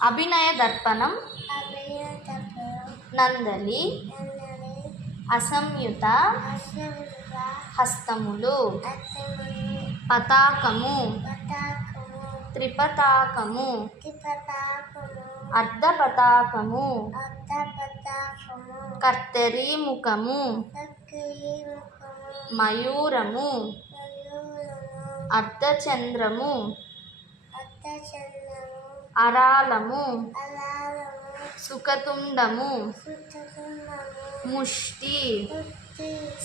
అభినయ దర్పణం నందలి అసంయుత హస్తములు పతాకము త్రిపతాకము అర్ధపతాకము కర్తరి ముఖము మయూరము అర్ధచంద్రము అరాళము సుఖతుండము ముష్టి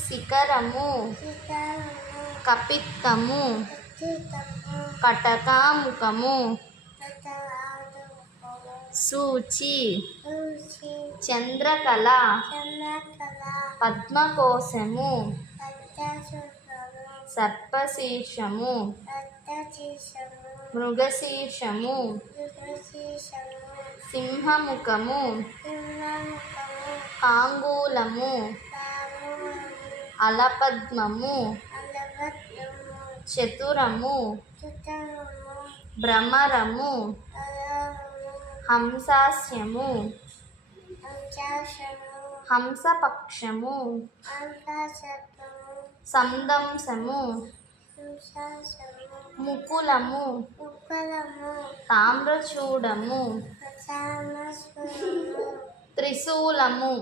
శిఖరము కపిత్తము కటకాముఖము సూచి చంద్రకళ పద్మకోశము సర్పశీర్షము మృగశీర్షము సింహముఖము కాంగూలము అలపద్మము చతురము భ్రమరము హంసాస్యము హంసపక్షము సందంశము ముకులము తామ్రచూడము త్రిశూలము